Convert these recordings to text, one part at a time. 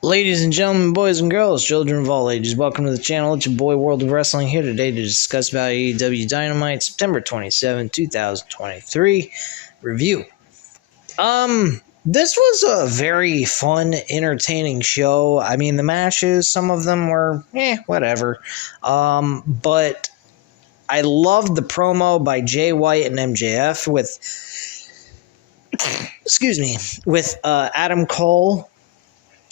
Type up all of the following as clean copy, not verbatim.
Ladies and gentlemen, boys and girls, children of all ages, welcome to the channel. It's your boy World of Wrestling here today to discuss about AEW Dynamite September 27, 2023 review. This was a very fun, entertaining show. I mean, the matches, some of them were, whatever. But I loved the promo by Jay White and MJF with Adam Cole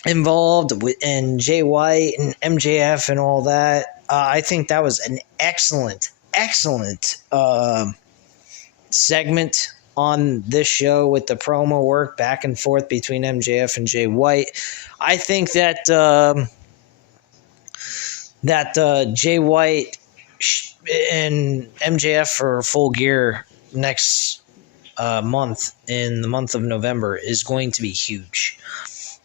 involved and Jay White and MJF and all that. I think that was an excellent segment on this show with the promo work back and forth between MJF and Jay White. I think that Jay White and MJF for Full Gear next month, in the month of November, is going to be huge.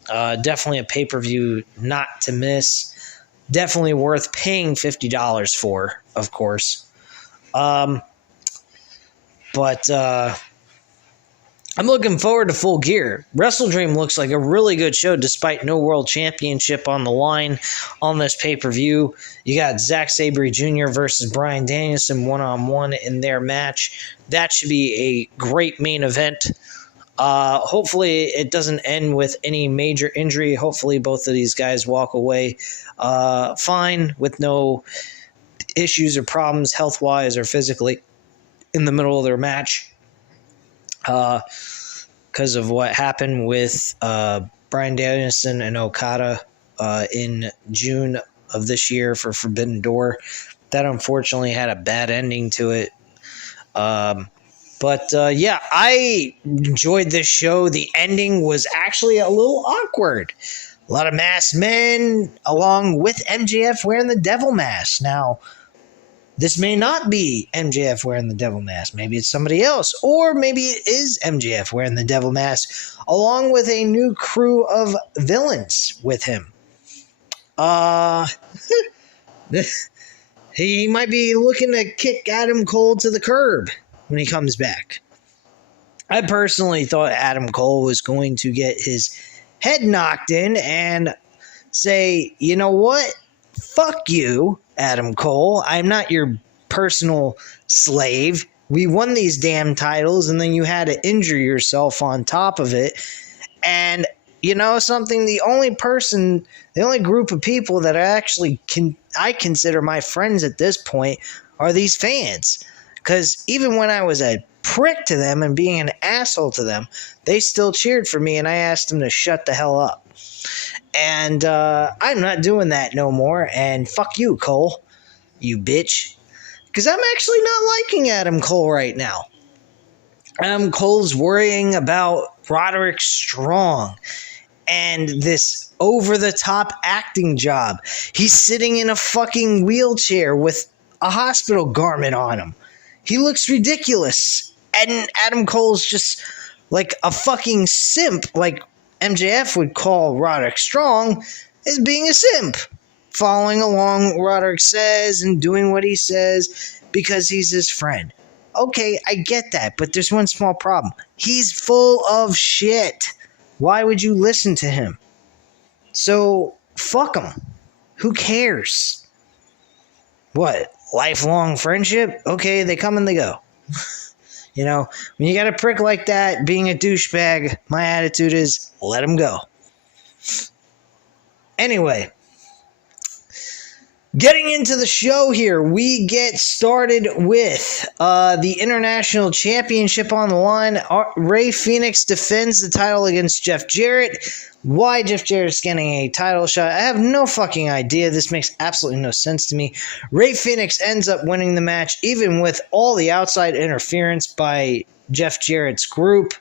Definitely a pay-per-view not to miss. Definitely worth paying $50 for, of course. But I'm looking forward to Full Gear. Wrestle Dream looks like a really good show despite no world championship on the line on this pay-per-view. You got Zack Sabre Jr. versus Bryan Danielson one-on-one in their match. That should be a great main event. Hopefully it doesn't end with any major injury. Hopefully both of these guys walk away fine with no issues or problems health-wise or physically in the middle of their match. Because of what happened with Bryan Danielson and Okada in June of this year for Forbidden Door. That unfortunately had a bad ending to it. But I enjoyed this show. The ending was actually a little awkward. A lot of masked men along with MJF wearing the devil mask. Now, this may not be MJF wearing the devil mask. Maybe it's somebody else. Or maybe it is MJF wearing the devil mask along with a new crew of villains with him. He might be looking to kick Adam Cole to the curb when he comes back. I personally thought Adam Cole was going to get his head knocked in and say, you know what? Fuck you, Adam Cole. I'm not your personal slave. We won these damn titles and then you had to injure yourself on top of it. And you know something? The only group of people that I consider my friends at this point are these fans. Because even when I was a prick to them and being an asshole to them, they still cheered for me, and I asked them to shut the hell up. And I'm not doing that no more, and fuck you, Cole, you bitch. Because I'm actually not liking Adam Cole right now. Adam Cole's worrying about Roderick Strong and this over-the-top acting job. He's sitting in a fucking wheelchair with a hospital garment on him. He looks ridiculous. And Adam Cole's just like a fucking simp, like MJF would call Roderick Strong, as being a simp. Following along what Roderick says and doing what he says because he's his friend. Okay, I get that, but there's one small problem. He's full of shit. Why would you listen to him? So, fuck him. Who cares? What? Lifelong friendship? Okay, they come and they go. You know, when you got a prick like that, being a douchebag, my attitude is, let him go. Anyway, getting into the show here, we get started with the International Championship on the line. Rey Fenix defends the title against Jeff Jarrett. Why Jeff Jarrett's getting a title shot, I have no fucking idea. This makes absolutely no sense to me. Rey Fenix ends up winning the match, even with all the outside interference by Jeff Jarrett's group.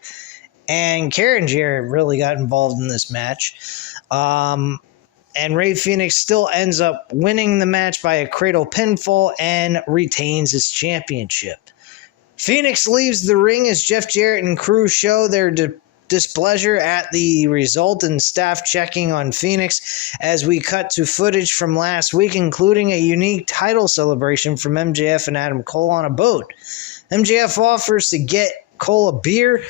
And Karen Jarrett really got involved in this match. And Rey Fenix still ends up winning the match by a cradle pinfall and retains his championship. Fenix leaves the ring as Jeff Jarrett and crew show their displeasure at the result and staff checking on Fenix as we cut to footage from last week, including a unique title celebration from MJF and Adam Cole on a boat. MJF offers to get Cole a beer,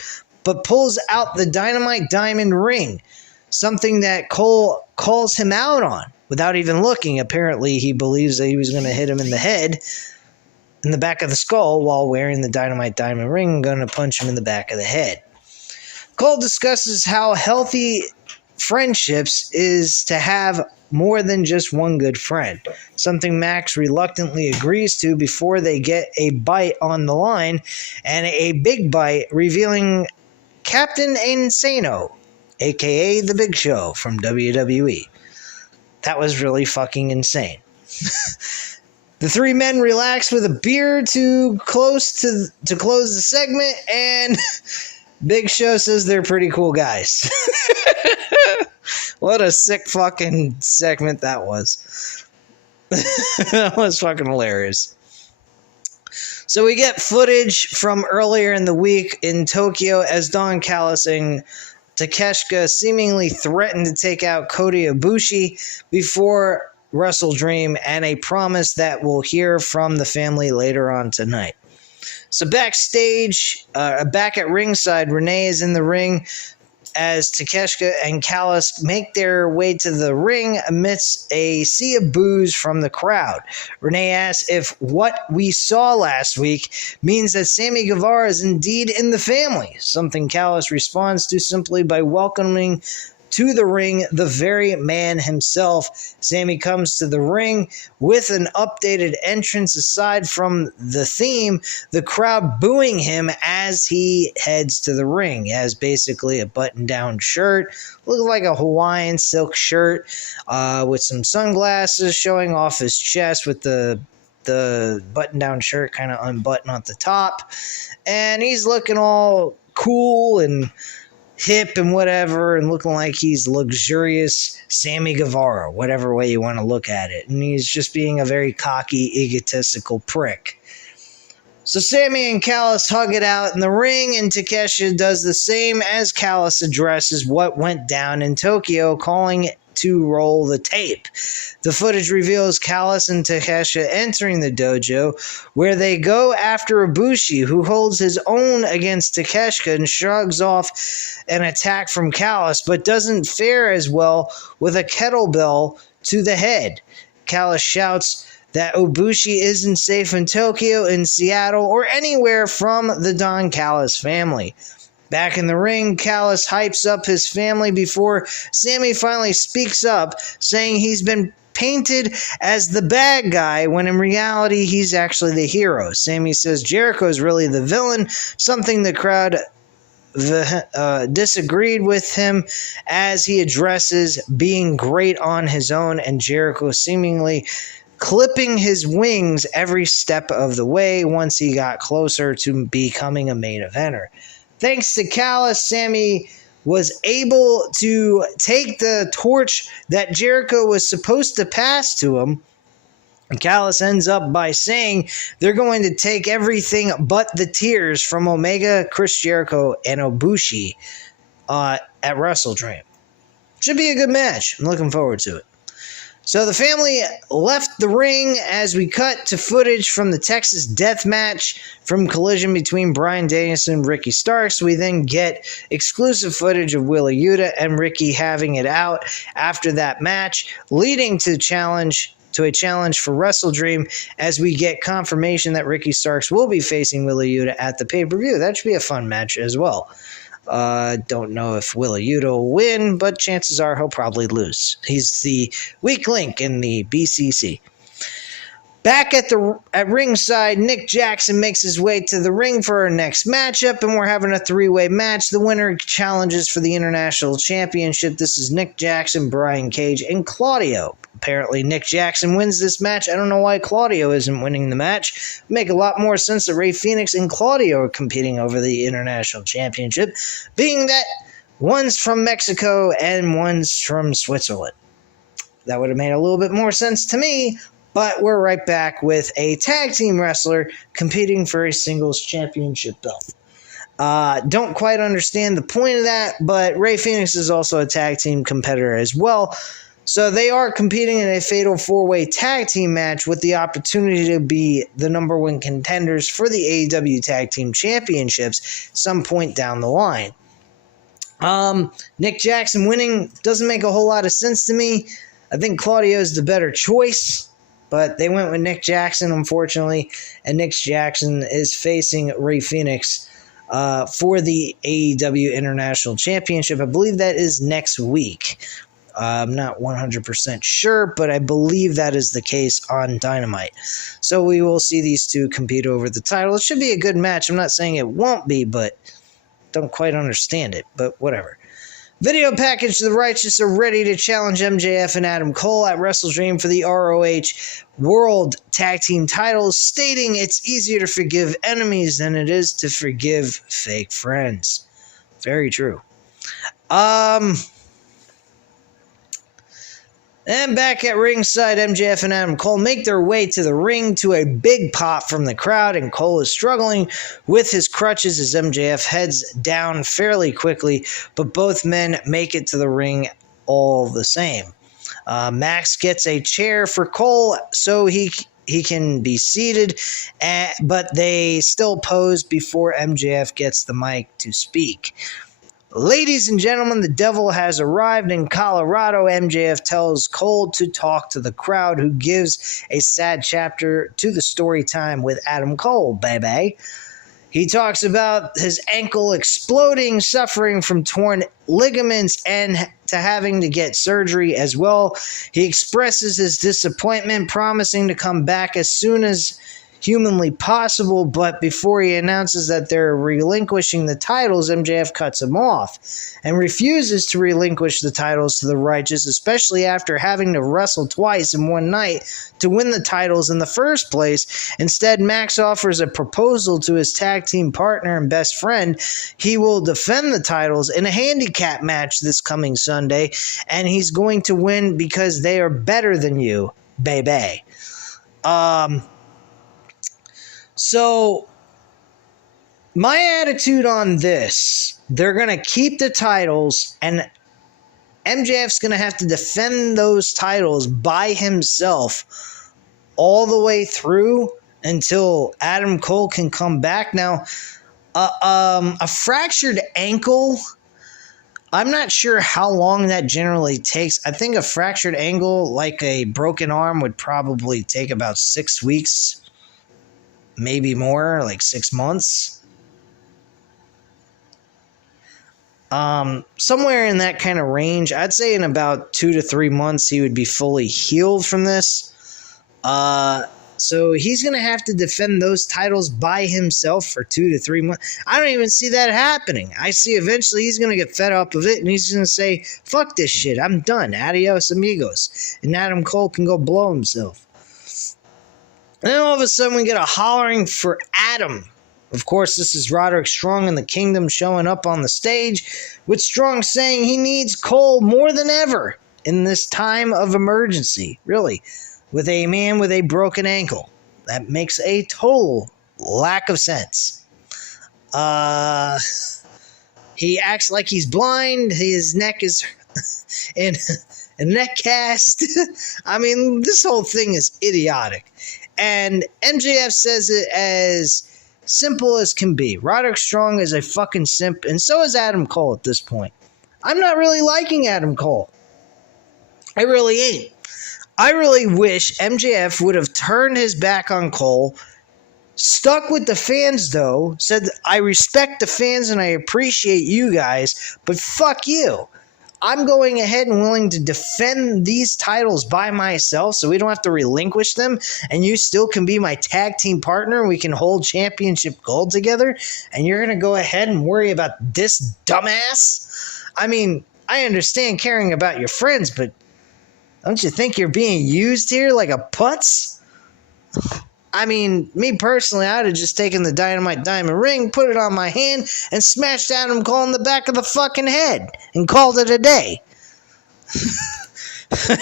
but pulls out the Dynamite diamond ring. something that Cole calls him out on without even looking. Apparently, he believes that he was going to hit him in the head, in the back of the skull, while wearing the Dynamite diamond ring and going to punch him in the back of the head. Cole discusses how healthy friendships is to have more than just one good friend, something Max reluctantly agrees to before they get a bite on the line, and a big bite revealing Captain Insano, aka The Big Show from WWE. That was really fucking insane. The three men relax with a beer to close the segment, and Big Show says they're pretty cool guys. What a sick fucking segment that was. That was fucking hilarious. So we get footage from earlier in the week in Tokyo as Don Callis and Takeshita seemingly threatened to take out Kota Ibushi before Wrestle Dream, and a promise that we'll hear from the family later on tonight. So backstage, back at ringside, Renee is in the ring as Takeshita and Callis make their way to the ring amidst a sea of boos from the crowd. Renee asks if what we saw last week means that Sammy Guevara is indeed in the family, something Callis responds to simply by welcoming to the ring the very man himself. Sammy comes to the ring with an updated entrance. Aside from the theme, the crowd booing him as he heads to the ring. He has basically a button-down shirt, looks like a Hawaiian silk shirt, with some sunglasses showing off his chest, with the button-down shirt kind of unbuttoned at the top, and he's looking all cool and hip and whatever, and looking like he's luxurious Sammy Guevara, whatever way you want to look at it. And he's just being a very cocky, egotistical prick. So Sammy and Callis hug it out in the ring, and Takeshita does the same as Callis addresses what went down in Tokyo, calling to roll the tape. The footage reveals Callis and Takeshita entering the dojo, where they go after Ibushi, who holds his own against Takeshita and shrugs off an attack from Callis, but doesn't fare as well with a kettlebell to the head. Callis shouts that Ibushi isn't safe in Tokyo, in Seattle, or anywhere from the Don Callis family. Back in the ring, Callis hypes up his family before Sammy finally speaks up, saying he's been painted as the bad guy when in reality he's actually the hero. Sammy says Jericho's really the villain, something the crowd disagreed with him as he addresses being great on his own, and Jericho seemingly clipping his wings every step of the way once he got closer to becoming a main eventer. Thanks to Callis, Sammy was able to take the torch that Jericho was supposed to pass to him. And Callis ends up by saying they're going to take everything but the tears from Omega, Chris Jericho, and Ibushi at Wrestle Dream. Should be a good match. I'm looking forward to it. So the family left the ring as we cut to footage from the Texas Death Match from Collision between Bryan Danielson and Ricky Starks. We then get exclusive footage of Wheeler Yuta and Ricky having it out after that match, leading to a challenge for Wrestle Dream, as we get confirmation that Ricky Starks will be facing Wheeler Yuta at the pay-per-view. That should be a fun match as well. Don't know if Wheeler Yuta will win, but chances are he'll probably lose. He's the weak link in the BCC. Back at ringside, Nick Jackson makes his way to the ring for our next matchup, and we're having a three-way match. The winner challenges for the International Championship. This is Nick Jackson, Brian Cage, and Claudio. Apparently, Nick Jackson wins this match. I don't know why Claudio isn't winning the match. Make a lot more sense that Rey Fenix and Claudio are competing over the International Championship, being that one's from Mexico and one's from Switzerland. That would have made a little bit more sense to me, but we're right back with a tag team wrestler competing for a singles championship belt. Don't quite understand the point of that, but Rey Fenix is also a tag team competitor as well. So they are competing in a fatal four-way tag team match with the opportunity to be the number one contenders for the AEW Tag Team Championships some point down the line. Nick Jackson winning doesn't make a whole lot of sense to me. I think Claudio's the better choice, but they went with Nick Jackson, unfortunately, and Nick Jackson is facing Rey Fenix for the AEW International Championship. I believe that is next week. I'm not 100% sure, but I believe that is the case on Dynamite. So we will see these two compete over the title. It should be a good match. I'm not saying it won't be, but don't quite understand it, but whatever. Video package: The Righteous are ready to challenge MJF and Adam Cole at WrestleDream for the ROH World Tag Team titles, stating it's easier to forgive enemies than it is to forgive fake friends. Very true. And back at ringside, MJF and Adam Cole make their way to the ring to a big pop from the crowd, and Cole is struggling with his crutches as MJF heads down fairly quickly, but both men make it to the ring all the same. Max gets a chair for Cole so he can be seated, but they still pose before MJF gets the mic to speak. Ladies and gentlemen, the devil has arrived in Colorado. MJF tells Cole to talk to the crowd, who gives a sad chapter to the story time with Adam Cole, baby. He talks about his ankle exploding, suffering from torn ligaments, and to having to get surgery as well. He expresses his disappointment, promising to come back as soon as humanly possible, but before he announces that they're relinquishing the titles, MJF cuts him off and refuses to relinquish the titles to the Righteous, especially after having to wrestle twice in one night to win the titles in the first place. Instead, Max offers a proposal to his tag team partner and best friend. He will defend the titles in a handicap match this coming Sunday, and he's going to win because they are better than you, baby. So, my attitude on this, they're going to keep the titles, and MJF's going to have to defend those titles by himself all the way through until Adam Cole can come back. Now, a fractured ankle, I'm not sure how long that generally takes. I think a fractured ankle, like a broken arm, would probably take about 6 weeks. Maybe more, like 6 months. Somewhere in that kind of range. I'd say in about 2 to 3 months he would be fully healed from this. So he's going to have to defend those titles by himself for 2 to 3 months. I don't even see that happening. I see eventually he's going to get fed up of it, and he's going to say, fuck this shit, I'm done. Adios, amigos. And Adam Cole can go blow himself. And then all of a sudden we get a hollering for Adam. Of course, this is Roderick Strong and the Kingdom showing up on the stage, with Strong saying he needs Cole more than ever in this time of emergency. Really, with a man with a broken ankle. That makes a total lack of sense. He acts like he's blind. His neck is in a neck cast. I mean, this whole thing is idiotic. And MJF says it as simple as can be. Roderick Strong is a fucking simp, and so is Adam Cole at this point. I'm not really liking Adam Cole. I really ain't. I really wish MJF would have turned his back on Cole, stuck with the fans though, said, I respect the fans and I appreciate you guys, but fuck you. I'm going ahead and willing to defend these titles by myself so we don't have to relinquish them, and you still can be my tag team partner and we can hold championship gold together, and you're going to go ahead and worry about this dumbass? I mean, I understand caring about your friends, but don't you think you're being used here like a putz? I mean, me personally, I'd have just taken the Dynamite diamond ring, put it on my hand, and smashed Adam Cole in the back of the fucking head and called it a day.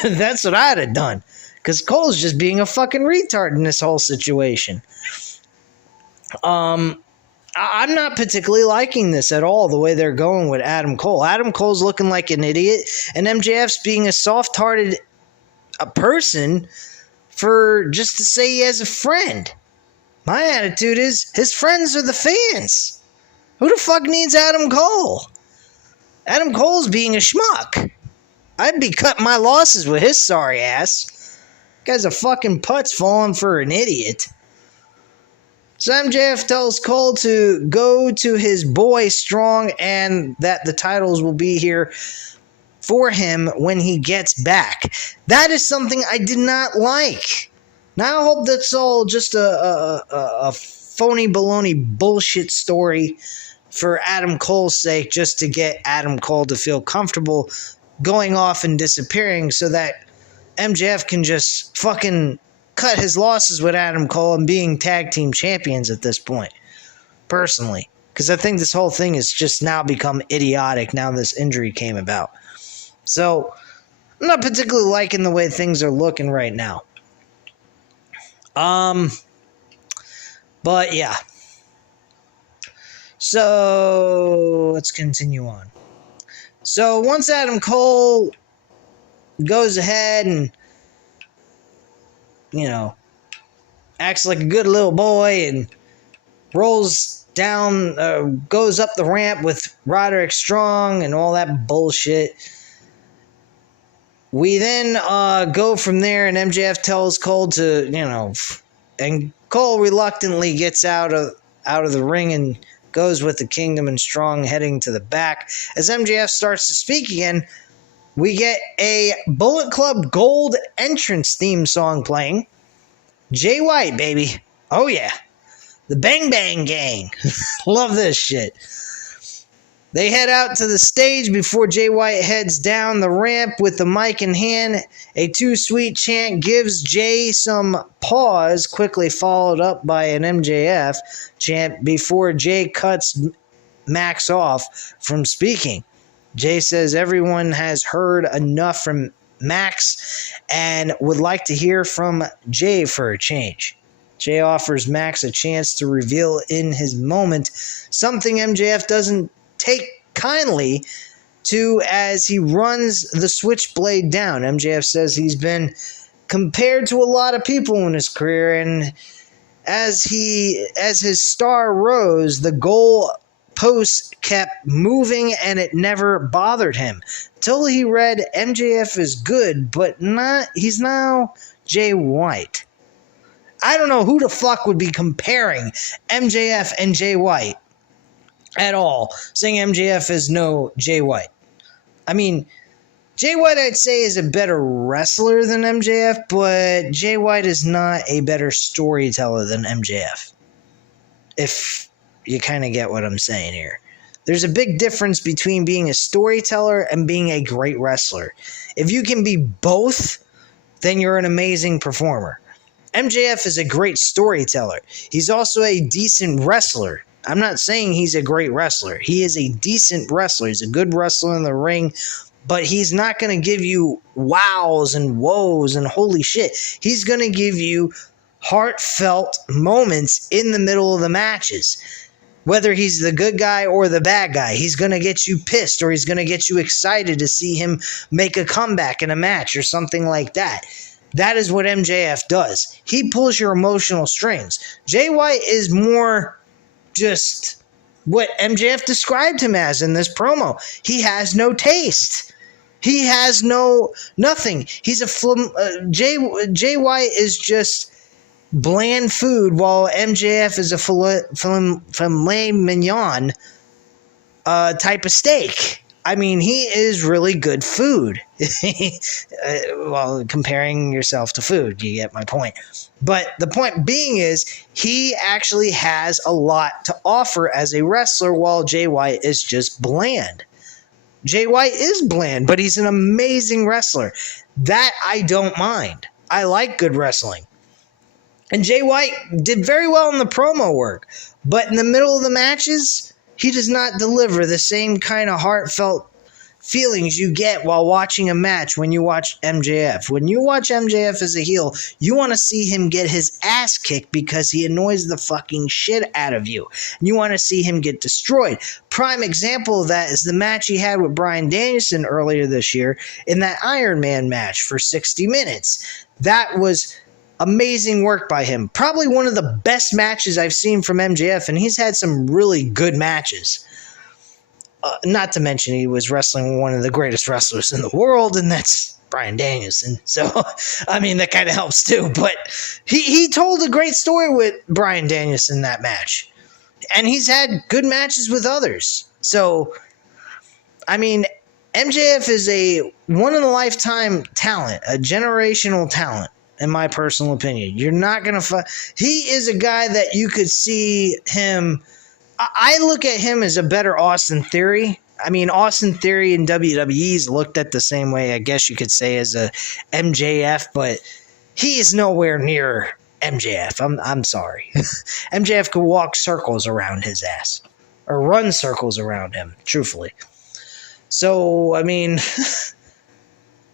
That's what I'd have done. Because Cole's just being a fucking retard in this whole situation. I'm not particularly liking this at all, the way they're going with Adam Cole. Adam Cole's looking like an idiot, and MJF's being a soft-hearted person for just to say he has a friend. My attitude is, his friends are the fans. Who the fuck needs Adam Cole? Adam Cole's being a schmuck. I'd be cutting my losses with his sorry ass. Guy's a fucking putz falling for an idiot. So MJF tells Cole to go to his boy Strong and that the titles will be here for him when he gets back. That is something I did not like. Now I hope that's all just a phony baloney bullshit story for Adam Cole's sake, just to get Adam Cole to feel comfortable going off and disappearing so that MJF can just fucking cut his losses with Adam Cole and being tag team champions at this point, personally. Because I think this whole thing has just now become idiotic now this injury came about. So, I'm not particularly liking the way things are looking right now. But yeah. So, let's continue on. So, once Adam Cole goes ahead and, acts like a good little boy and rolls down, goes up the ramp with Roderick Strong and all that bullshit. We then go from there, and MJF tells Cole to, and Cole reluctantly gets out of the ring and goes with the Kingdom and Strong heading to the back. As MJF starts to speak again, we get a Bullet Club Gold entrance theme song playing. Jay White, baby. Oh, yeah. The Bang Bang Gang. Love this shit. They head out to the stage before Jay White heads down the ramp with the mic in hand. A Too Sweet chant gives Jay some pause, quickly followed up by an MJF chant before Jay cuts Max off from speaking. Jay says everyone has heard enough from Max and would like to hear from Jay for a change. Jay offers Max a chance to reveal in his moment something MJF doesn't take kindly to as he runs the switchblade down. MJF says he's been compared to a lot of people in his career, and as his star rose, the goal posts kept moving and it never bothered him till he read MJF is good, but he's now Jay White. I don't know who the fuck would be comparing MJF and Jay White at all, saying MJF is no Jay White. I mean, Jay White I'd say is a better wrestler than MJF, but Jay White is not a better storyteller than MJF. If you kind of get what I'm saying here. There's a big difference between being a storyteller and being a great wrestler. If you can be both, then you're an amazing performer. MJF is a great storyteller. He's also a decent wrestler. I'm not saying he's a great wrestler. He is a decent wrestler. He's a good wrestler in the ring, but he's not going to give you wows and woes and holy shit. He's going to give you heartfelt moments in the middle of the matches. Whether he's the good guy or the bad guy, he's going to get you pissed or he's going to get you excited to see him make a comeback in a match or something like that. That is what MJF does. He pulls your emotional strings. Jay White is more just what MJF described him as in this promo. He has no taste. He has nothing. He's Jay White is just bland food, while MJF is a filet mignon type of steak. I mean, he is really good food. Well, comparing yourself to food, you get my point. But the point being is, he actually has a lot to offer as a wrestler, while Jay White is just bland. Jay White is bland, but he's an amazing wrestler. That I don't mind. I like good wrestling. And Jay White did very well in the promo work, but in the middle of the matches, he does not deliver the same kind of heartfelt feelings you get while watching a match when you watch MJF. When you watch MJF as a heel, you want to see him get his ass kicked because he annoys the fucking shit out of you. You want to see him get destroyed. Prime example of that is the match he had with Bryan Danielson earlier this year in that Iron Man match for 60 minutes. That was amazing work by him. Probably one of the best matches I've seen from MJF, and he's had some really good matches. Not to mention he was wrestling one of the greatest wrestlers in the world, and that's Bryan Danielson. So, I mean, that kind of helps too. But he told a great story with Bryan Danielson in that match. And he's had good matches with others. So, I mean, MJF is a one-in-a-lifetime talent, a generational talent, in my personal opinion. You're not going to he is a guy that you could see him. I look at him as a better Austin Theory. I mean, Austin Theory and WWE's looked at the same way, I guess you could say, as a MJF, but he is nowhere near MJF. I'm sorry. MJF could walk circles around his ass, or run circles around him, truthfully. So, I mean,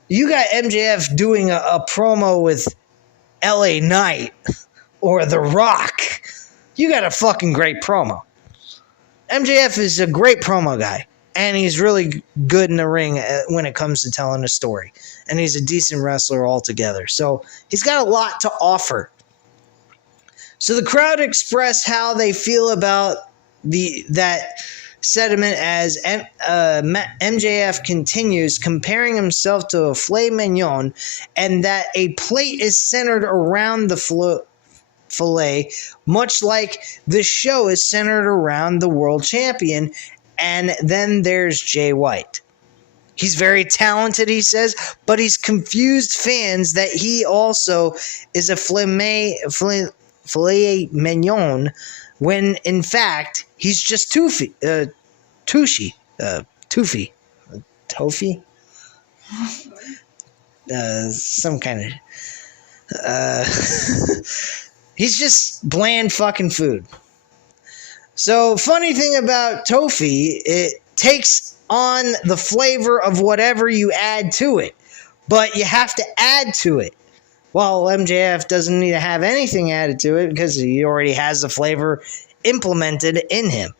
you got MJF doing a promo with LA Knight or The Rock. You got a fucking great promo. MJF is a great promo guy, and he's really good in the ring when it comes to telling a story. And he's a decent wrestler altogether. So he's got a lot to offer. So the crowd expressed how they feel about that sentiment as MJF continues comparing himself to a filet mignon, and that a plate is centered around the filet, much like the show is centered around the world champion. And then there's Jay White. He's very talented, he says, but he's confused fans that he also is a filet mignon, when in fact he's just Toofy. Some kind of he's just bland fucking food. So, funny thing about tofu, it takes on the flavor of whatever you add to it, but you have to add to it. Well, MJF doesn't need to have anything added to it because he already has the flavor implemented in him.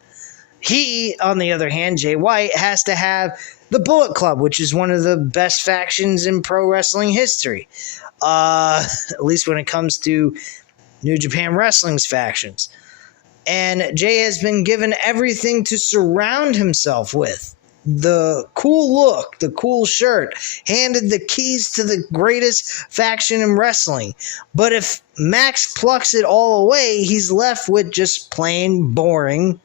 He, on the other hand, Jay White, has to have the Bullet Club, which is one of the best factions in pro wrestling history. At least when it comes to New Japan Wrestling's factions. And Jay has been given everything to surround himself with. The cool look, the cool shirt, handed the keys to the greatest faction in wrestling. But if Max plucks it all away, he's left with just plain boring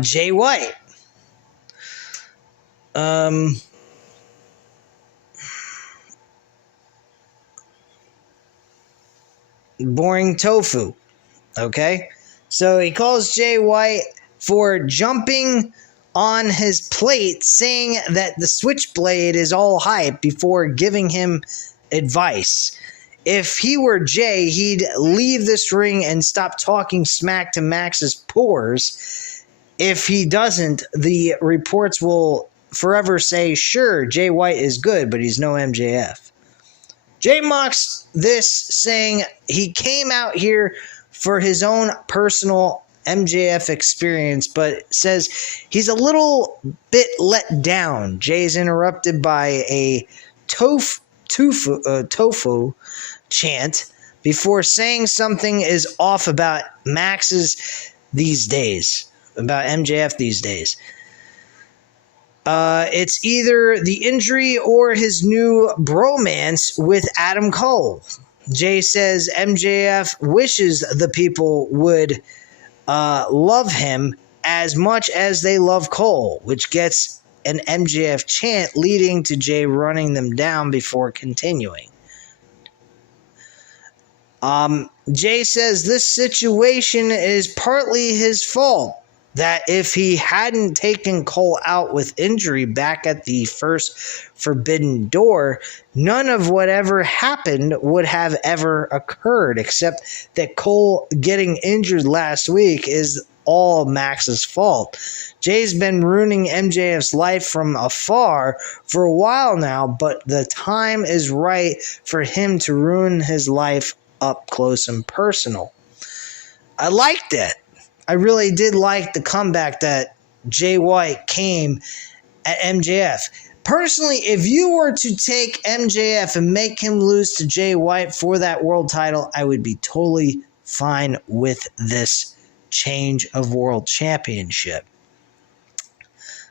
Jay White. Boring tofu. Okay? So he calls Jay White for jumping on his plate, saying that the switchblade is all hype before giving him advice. If he were Jay, he'd leave this ring and stop talking smack to Max's pores. If he doesn't, the reports will forever say, sure, Jay White is good, but he's no MJF. Jay mocks this, saying he came out here for his own personal MJF experience, but says he's a little bit let down. Jay's interrupted by a tofu chant before saying something is off about Max's these days, about MJF these days. It's either the injury or his new bromance with Adam Cole. Jay says MJF wishes the people would love him as much as they love Cole, which gets an MJF chant leading to Jay running them down before continuing. Jay says this situation is partly his fault, that if he hadn't taken Cole out with injury back at the first Forbidden Door, none of whatever happened would have ever occurred, except that Cole getting injured last week is all Max's fault. Jay's been ruining MJF's life from afar for a while now, but the time is right for him to ruin his life up close and personal. I liked it. I really did like the comeback that Jay White came at MJF. Personally, if you were to take MJF and make him lose to Jay White for that world title, I would be totally fine with this change of world championship.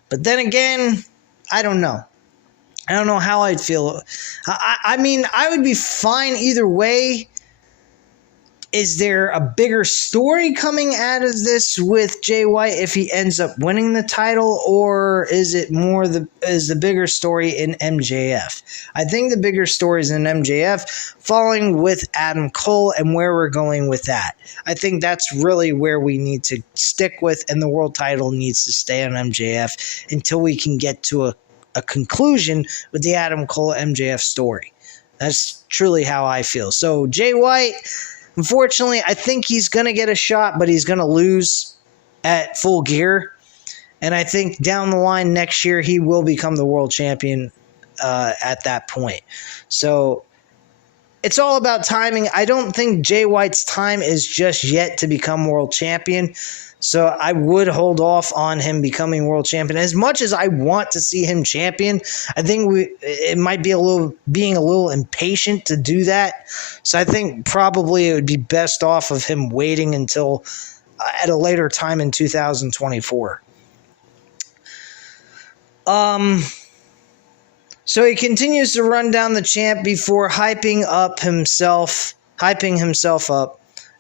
But then again, I don't know. I don't know how I'd feel. I mean, I would be fine either way. Is there a bigger story coming out of this with Jay White if he ends up winning the title, or is it more is the bigger story in MJF? I think the bigger story is in MJF, following with Adam Cole and where we're going with that. I think that's really where we need to stick with, and the world title needs to stay on MJF until we can get to a conclusion with the Adam Cole MJF story. That's truly how I feel. So Jay White, unfortunately, I think he's going to get a shot, but he's going to lose at Full Gear. And I think down the line next year, he will become the world champion at that point. So it's all about timing. I don't think Jay White's time is just yet to become world champion. So I would hold off on him becoming world champion. As much as I want to see him champion, I think it might be being a little impatient to do that. So I think probably it would be best off of him waiting until at a later time in 2024. So he continues to run down the champ before hyping himself up,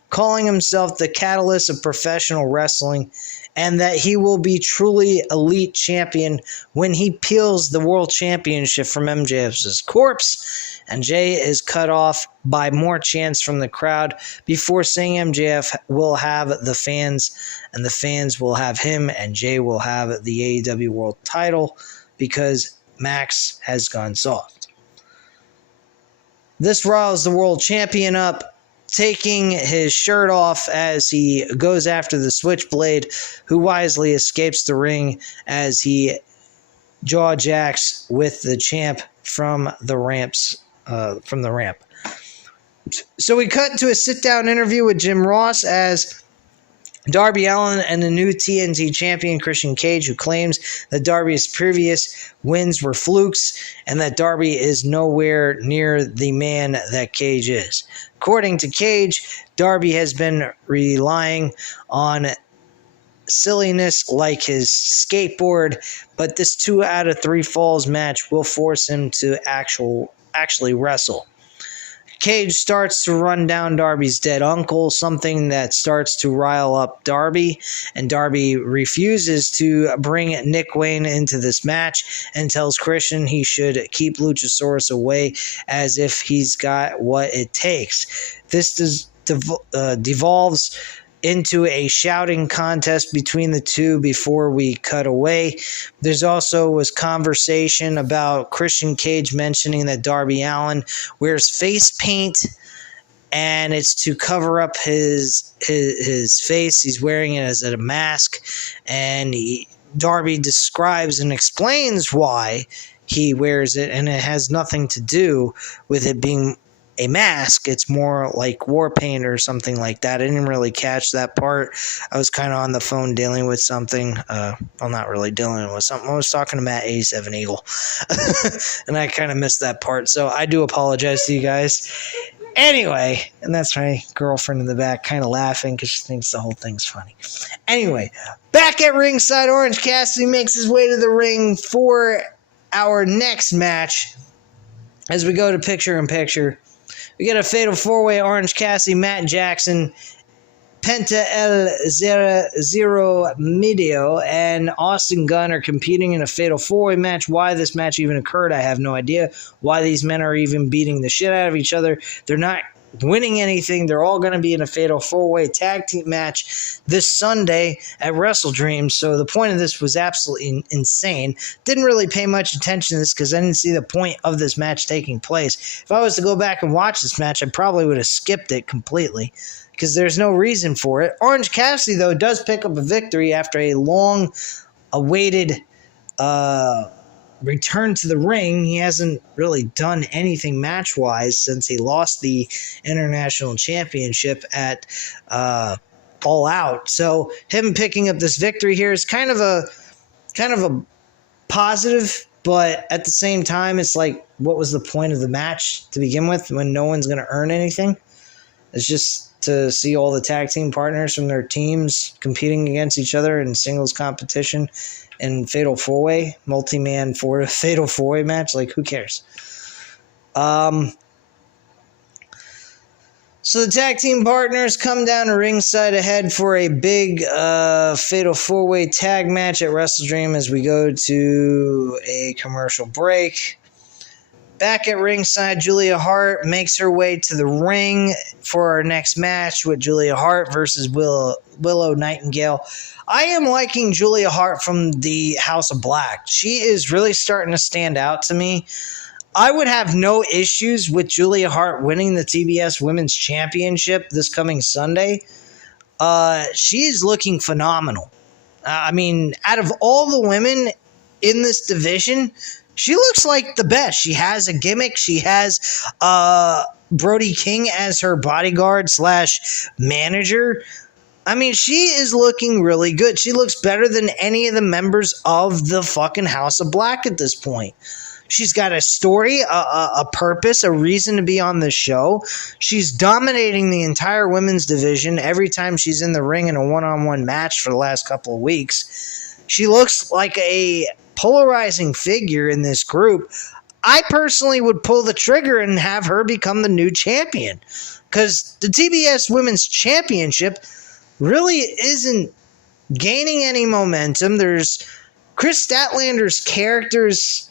calling himself the catalyst of professional wrestling, and that he will be truly elite champion when he peels the world championship from MJF's corpse, and Jay is cut off by more chants from the crowd before saying MJF will have the fans, and the fans will have him, and Jay will have the AEW world title because Max has gone soft. This riles the world champion up, taking his shirt off as he goes after the Switchblade, who wisely escapes the ring as he jaw jacks with the champ from the ramp. So we cut to a sit-down interview with Jim Ross as Darby Allin and the new TNT champion Christian Cage, who claims that Darby's previous wins were flukes and that Darby is nowhere near the man that Cage is. According to Cage, Darby has been relying on silliness like his skateboard, but this 2 out of 3 falls match will force him to actually wrestle. Cage starts to run down Darby's dead uncle, something that starts to rile up Darby, and Darby refuses to bring Nick Wayne into this match and tells Christian he should keep Luchasaurus away as if he's got what it takes. This devolves into a shouting contest between the two before we cut away. There's also was conversation about Christian Cage mentioning that Darby Allin wears face paint and it's to cover up his face. He's wearing it as a mask, and Darby describes and explains why he wears it, and it has nothing to do with it being a mask. It's more like war paint or something like that. I didn't really catch that part. I was kind of on the phone dealing with something. Well, not really dealing with something. I was talking to Matt 87 Eagle, and I kind of missed that part. So I do apologize to you guys. Anyway, and that's my girlfriend in the back kind of laughing because she thinks the whole thing's funny. Anyway, back at ringside, Orange Cassidy makes his way to the ring for our next match. As we go to picture-in-picture, we get a fatal 4-way: Orange Cassidy, Matt Jackson, Penta El Zero Medio, and Austin Gunn are competing in a fatal 4-way match. Why this match even occurred, I have no idea. Why these men are even beating the shit out of each other. They're not winning anything. They're all going to be in a fatal 4-way tag team match this Sunday at Wrestle Dream. So the point of this was absolutely insane. Didn't really pay much attention to this because I didn't see the point of this match taking place. If I was to go back and watch this match, I probably would have skipped it completely because there's no reason for it. Orange Cassidy, though, does pick up a victory after a long-awaited return to the ring. He hasn't really done anything match-wise since he lost the International Championship at All Out. So him picking up this victory here is kind of a positive, but at the same time, it's like, what was the point of the match to begin with when no one's going to earn anything? It's just to see all the tag team partners from their teams competing against each other in singles competition in Fatal 4-Way, multi-man for a Fatal 4-Way match. Like, who cares? So the tag team partners come down to ringside ahead for a big Fatal 4-Way tag match at WrestleDream as we go to a commercial break. Back at ringside, Julia Hart makes her way to the ring for our next match with Julia Hart versus Willow Nightingale. I am liking Julia Hart from the House of Black. She is really starting to stand out to me. I would have no issues with Julia Hart winning the TBS Women's Championship this coming Sunday. She is looking phenomenal. I mean, out of all the women in this division, she looks like the best. She has a gimmick. She has Brody King as her bodyguard / manager. I mean, she is looking really good. She looks better than any of the members of the fucking House of Black at this point. She's got a story, a purpose, a reason to be on the show. She's dominating the entire women's division every time she's in the ring in a one-on-one match for the last couple of weeks. She looks like a polarizing figure in this group. I personally would pull the trigger and have her become the new champion, because the TBS Women's Championship really isn't gaining any momentum. There's Chris Statlander's character's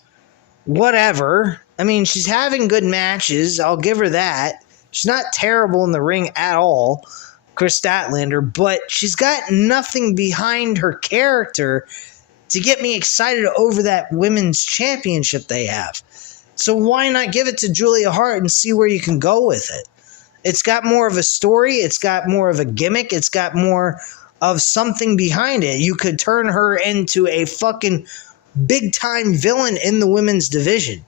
whatever. I mean, she's having good matches. I'll give her that. She's not terrible in the ring at all, Chris Statlander, but she's got nothing behind her character to get me excited over that women's championship they have. So why not give it to Julia Hart and see where you can go with it? It's got more of a story. It's got more of a gimmick. It's got more of something behind it. You could turn her into a fucking big-time villain in the women's division.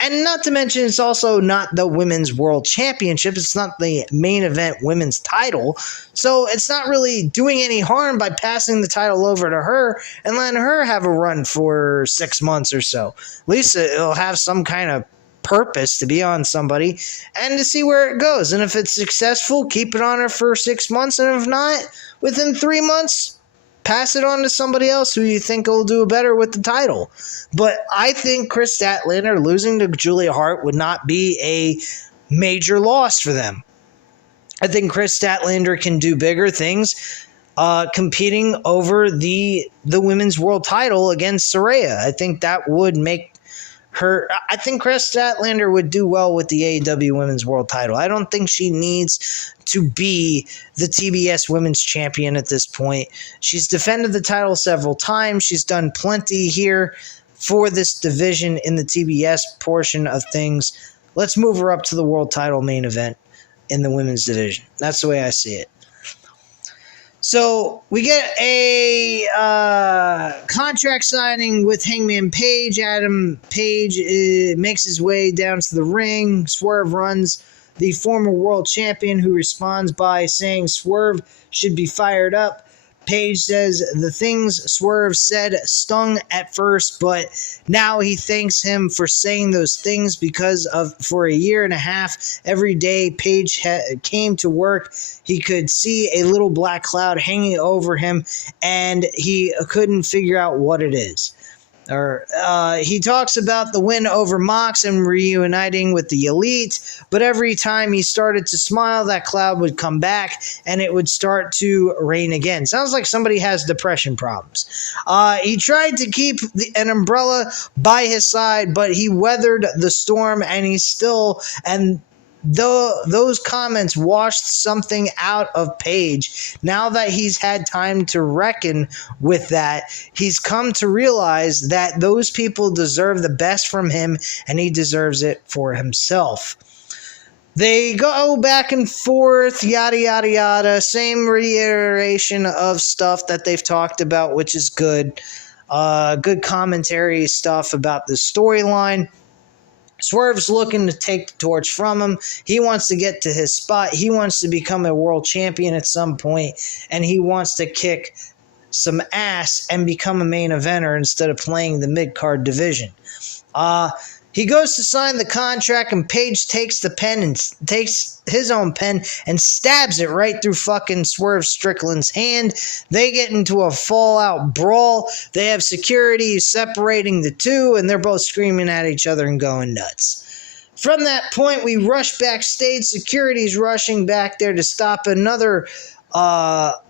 And not to mention, it's also not the Women's World Championship. It's not the main event women's title. So it's not really doing any harm by passing the title over to her and letting her have a run for 6 months or so. At least it'll have some kind of purpose to be on somebody and to see where it goes. And if it's successful, keep it on her for 6 months. And if not, within 3 months, pass it on to somebody else who you think will do better with the title. But I think Chris Statlander losing to Julia Hart would not be a major loss for them. I think Chris Statlander can do bigger things, competing over the women's world title against Saraya. I think that would make her. I think Chris Statlander would do well with the AEW Women's World title. I don't think she needs to be the TBS Women's Champion at this point. She's defended the title several times. She's done plenty here for this division in the TBS portion of things. Let's move her up to the world title main event in the women's division. That's the way I see it. So we get a contract signing with Hangman Page. Adam Page makes his way down to the ring. Swerve runs the former world champion, who responds by saying Swerve should be fired up. Page says the things Swerve said stung at first, but now he thanks him for saying those things because for a year and a half, every day Page came to work, he could see a little black cloud hanging over him, and he couldn't figure out what it is. He talks about the win over Mox and reuniting with the Elite, but every time he started to smile, that cloud would come back and it would start to rain again. Sounds like somebody has depression problems. He tried to keep an umbrella by his side, but he weathered the storm, and those comments washed something out of Page. Now that he's had time to reckon with that, he's come to realize that those people deserve the best from him, and he deserves it for himself. They go back and forth, yada, yada, yada. Same reiteration of stuff that they've talked about, which is good. Good commentary stuff about the storyline. Swerve's looking to take the torch from him. He wants to get to his spot. He wants to become a world champion at some point, and he wants to kick some ass and become a main eventer instead of playing the mid-card division. He goes to sign the contract, and Paige takes the pen and takes his own pen and stabs it right through fucking Swerve Strickland's hand. They get into a fallout brawl. They have security separating the two, and they're both screaming at each other and going nuts. From that point, we rush backstage. Security's rushing back there to stop another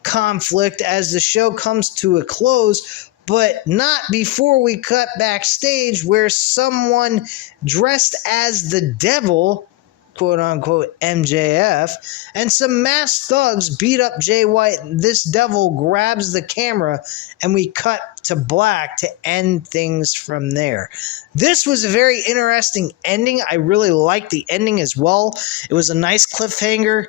conflict as the show comes to a close, but not before we cut backstage where someone dressed as the devil, quote unquote MJF, and some masked thugs beat up Jay White. This devil grabs the camera and we cut to black to end things from there. This was a very interesting ending. I really liked the ending as well. It was a nice cliffhanger.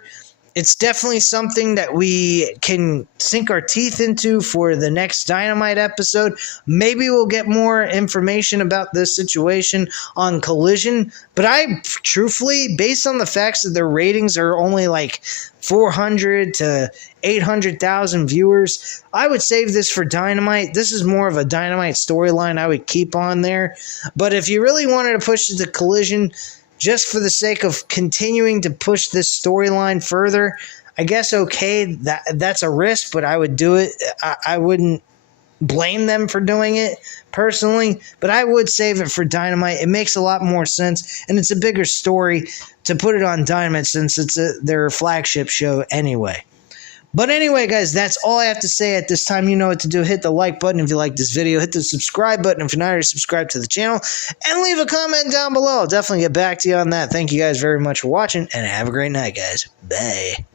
It's definitely something that we can sink our teeth into for the next Dynamite episode. Maybe we'll get more information about this situation on Collision. But I truthfully, based on the facts that their ratings are only like 400 to 800,000 viewers, I would save this for Dynamite. This is more of a Dynamite storyline I would keep on there. But if you really wanted to push it to Collision, just for the sake of continuing to push this storyline further, I guess okay, that's a risk, but I would do it. I wouldn't blame them for doing it personally, but I would save it for Dynamite. It makes a lot more sense, and it's a bigger story to put it on Dynamite since it's their flagship show anyway. But anyway, guys, that's all I have to say at this time. You know what to do. Hit the like button if you like this video. Hit the subscribe button if you're not already subscribed to the channel. And leave a comment down below. I'll definitely get back to you on that. Thank you guys very much for watching, and have a great night, guys. Bye.